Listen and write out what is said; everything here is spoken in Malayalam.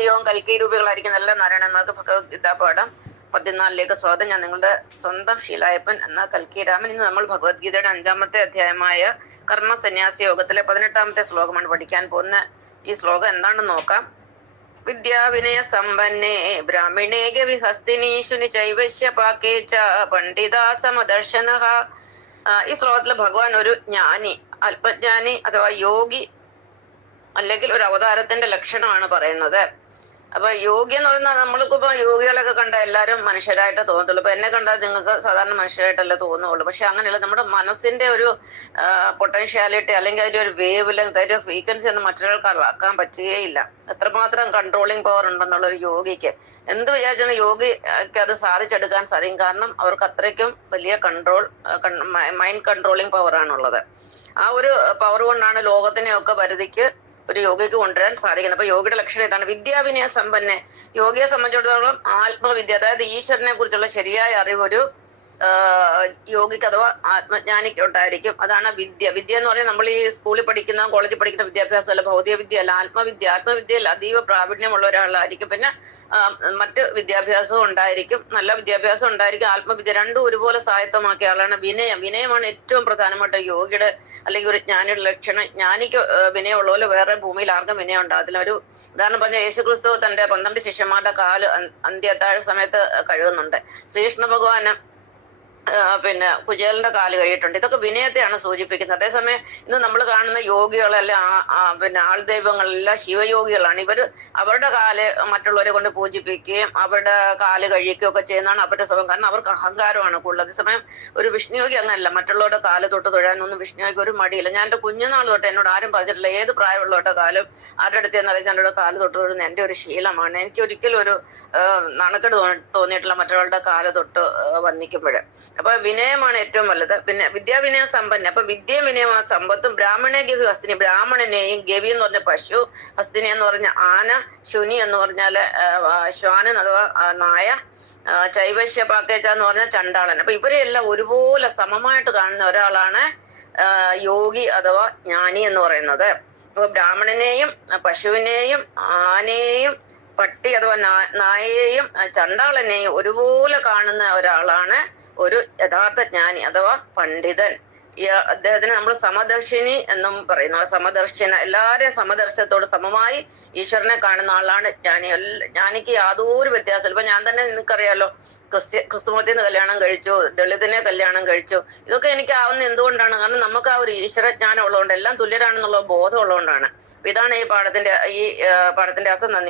ഭക്തിയോഗം കൽക്കി രൂപികളായിരിക്കുന്ന എല്ലാ നാരായണന്മാർക്ക് ഭഗവത്ഗീതാ പാഠം 14 സ്വാഗതം. ഞാൻ നിങ്ങളുടെ സ്വന്തം ഷീലായപ്പൻ എന്ന കൽക്കി രാമൻ. ഇന്ന് നമ്മൾ ഭഗവത്ഗീതയുടെ 5-ാമത്തെ അധ്യായമായ കർമ്മ സന്യാസി യോഗത്തിലെ 18-ാമത്തെ ശ്ലോകമാണ് പഠിക്കാൻ പോകുന്ന. ഈ ശ്ലോകം എന്താണെന്ന് നോക്കാം. വിദ്യാവിനയ സമ്പന്നേ ബ്രാഹ്മിണേ ഗവിഹസ്തിനി ശുനി ചൈവശ്യ പാകേ ച പണ്ഡിതാ സമദർശനഃ. ഈ ശ്ലോകത്തിൽ ഭഗവാൻ ഒരു ജ്ഞാനി, അല്പജ്ഞാനി അഥവാ യോഗി അല്ലെങ്കിൽ ഒരു അവതാരത്തിന്റെ ലക്ഷണമാണ് പറയുന്നത്. അപ്പൊ യോഗി എന്ന് പറയുന്നത് നമ്മൾക്കിപ്പോ യോഗികളൊക്കെ കണ്ട എല്ലാവരും മനുഷ്യരായിട്ട് തോന്നത്തുള്ളൂ. ഇപ്പൊ എന്നെ കണ്ടാൽ നിങ്ങൾക്ക് സാധാരണ മനുഷ്യരായിട്ടല്ലേ തോന്നുള്ളൂ. പക്ഷെ അങ്ങനെയല്ല, നമ്മുടെ മനസ്സിന്റെ ഒരു പൊട്ടൻഷ്യാലിറ്റി അല്ലെങ്കിൽ അതിന്റെ ഒരു വേവ് ലെങ്ത്, അതിന്റെ ഫ്രീക്വൻസി ഒന്നും മറ്റൊരാൾക്ക് ആക്കാൻ പറ്റുകയില്ല. എത്രമാത്രം കൺട്രോളിങ് പവർ ഉണ്ടെന്നുള്ള ഒരു യോഗിക്ക് എന്ത് വിചാരിച്ചാലും യോഗിക്ക് അത് സാധിച്ചെടുക്കാൻ സാധിക്കും. കാരണം അവർക്ക് അത്രയ്ക്കും വലിയ മൈൻഡ് കൺട്രോളിങ് പവർ ആണുള്ളത്. ആ ഒരു പവർ കൊണ്ടാണ് ലോകത്തിനെയൊക്കെ പരിധിക്ക് ഒരു യോഗിക്ക് കൊണ്ടുവരാൻ സാധിക്കുന്നത്. അപ്പൊ യോഗിയുടെ ലക്ഷണം ഇതാണ്: വിദ്യാവിനയ സമ്പന്നെ. യോഗിയെ സംബന്ധിച്ചിടത്തോളം ആത്മവിദ്യ, അതായത് ഈശ്വരനെ കുറിച്ചുള്ള ശരിയായ അറിവ് ഒരു യോഗിക്ക് അഥവാ ആത്മജ്ഞാനിക്ക് ഉണ്ടായിരിക്കും. അതാണ് വിദ്യ. വിദ്യ എന്ന് പറയുന്നത് നമ്മൾ ഈ സ്കൂളിൽ പഠിക്കുന്ന, കോളേജിൽ പഠിക്കുന്ന വിദ്യാഭ്യാസമല്ല, ഭൗതിക വിദ്യ അല്ല, ആത്മവിദ്യ. ആത്മവിദ്യയിൽ അതീവ പ്രാവീണ്യമുള്ള ഒരാളായിരിക്കും. പിന്നെ മറ്റ് വിദ്യാഭ്യാസവും ഉണ്ടായിരിക്കും, നല്ല വിദ്യാഭ്യാസം ഉണ്ടായിരിക്കും. ആത്മവിദ്യ രണ്ടും ഒരുപോലെ സ്വായത്തമാക്കിയ ആളാണ്. വിനയമാണ് ഏറ്റവും പ്രധാനമായിട്ട് യോഗിയുടെ അല്ലെങ്കിൽ ഒരു ജ്ഞാനിയുടെ ലക്ഷണം. ജ്ഞാനിക്ക് വിനയമുള്ള പോലെ വേറെ ഭൂമിയിൽ ആർക്കും വിനയം ഉണ്ടാകത്തില്ല. ഒരു ഉദാഹരണം പറഞ്ഞാൽ, യേശുക്രിസ്തു തന്റെ 12 ശിഷ്യന്മാരുടെ കാല് അന്ത്യത്താഴ സമയത്ത് കഴുകുന്നുണ്ട്. ശ്രീകൃഷ്ണ ഭഗവാന് പിന്നെ കുചേലന്റെ കാല് കഴിയിട്ടുണ്ട്. ഇതൊക്കെ വിനയത്തെയാണ് സൂചിപ്പിക്കുന്നത്. അതേസമയം ഇന്ന് നമ്മൾ കാണുന്ന യോഗികളെല്ലാം പിന്നെ ആൾദൈവങ്ങളെല്ലാം ശിവയോഗികളാണ്. ഇവര് അവരുടെ കാല് മറ്റുള്ളവരെ കൊണ്ട് പൂജിപ്പിക്കുകയും അവരുടെ കാല് കഴിക്കുകയും ഒക്കെ ചെയ്യുന്നതാണ് അവരുടെ സ്വഭാവം. കാരണം അവർക്ക് അഹങ്കാരമാണ് കൂടുതൽ. അതേസമയം ഒരു വിഷ്ണുയോഗി അങ്ങനല്ല. മറ്റുള്ളവരുടെ കാല് തൊട്ട് തൊഴാനൊന്നും വിഷ്ണുയോഗിക്ക് ഒരു മടിയില്ല. ഞാൻ എന്റെ കുഞ്ഞുനാൾ തൊട്ട് എന്നോട് ആരും പറഞ്ഞിട്ടില്ല ഏത് പ്രായമുള്ളവരുടെ കാലും ആരുടെ അടുത്ത് എന്നറിയിച്ച് എൻ്റെ കാല് തൊട്ട് തൊഴുന്ന എൻ്റെ ഒരു ശീലമാണ്. എനിക്ക് ഒരിക്കലും ഒരു നാണക്കേട് തോന്നിയിട്ടില്ല മറ്റൊരാളുടെ കാല് തൊട്ട് വന്ദിക്കുമ്പോഴേ. അപ്പൊ വിനയമാണ് ഏറ്റവും വലുത്. പിന്നെ വിദ്യാവിനയ സമ്പന്ന. അപ്പൊ വിദ്യയും വിനയമാണ് സമ്പത്തും. ബ്രാഹ്മണേ ഗവി ഹസ്തിനി. ബ്രാഹ്മണനെയും, ഗവി എന്ന് പറഞ്ഞ പശു, ഹസ്തിനി എന്ന് പറഞ്ഞ ആന, ശുനി എന്ന് പറഞ്ഞാല് ശ്വാനൻ അഥവാ നായ, ചൈവശ്യ പാക്കേച്ച എന്ന് പറഞ്ഞ ചണ്ടാളൻ. അപ്പൊ ഇവരെല്ലാം ഒരുപോലെ സമമായിട്ട് കാണുന്ന ഒരാളാണ് യോഗി അഥവാ ജ്ഞാനി എന്ന് പറയുന്നത്. അപ്പൊ ബ്രാഹ്മണനെയും പശുവിനെയും ആനയെയും പട്ടി അഥവാ നായയെയും ചണ്ടാളനെയും ഒരുപോലെ കാണുന്ന ഒരാളാണ് ഒരു യഥാർത്ഥ ജ്ഞാനി അഥവാ പണ്ഡിതൻ. അദ്ദേഹത്തിന് നമ്മൾ സമദർശിനി എന്നും പറയുന്നു. സമദർശന, എല്ലാവരെയും സമദർശനത്തോട് സമമായി ഈശ്വരനെ കാണുന്ന ആളാണ് ജ്ഞാനി. ജ്ഞാനിക്ക് യാതൊരു വ്യത്യാസമില്ല. ഇപ്പൊ ഞാൻ തന്നെ നിങ്ങൾക്കറിയാലോ, ക്രിസ്തുമതത്തിന് കല്യാണം കഴിച്ചു, ദളിതിനെ കല്യാണം കഴിച്ചു. ഇതൊക്കെ എനിക്ക് ആവുന്ന എന്തുകൊണ്ടാണ്? കാരണം നമുക്ക് ആ ഒരു ഈശ്വരജ്ഞാനം ഉള്ളതുകൊണ്ട്, എല്ലാം തുല്യരാണെന്നുള്ള ബോധം ഉള്ളതുകൊണ്ടാണ്. അപ്പൊ ഇതാണ് ഈ പാഠത്തിന്റെ അർത്ഥം. നന്ദി.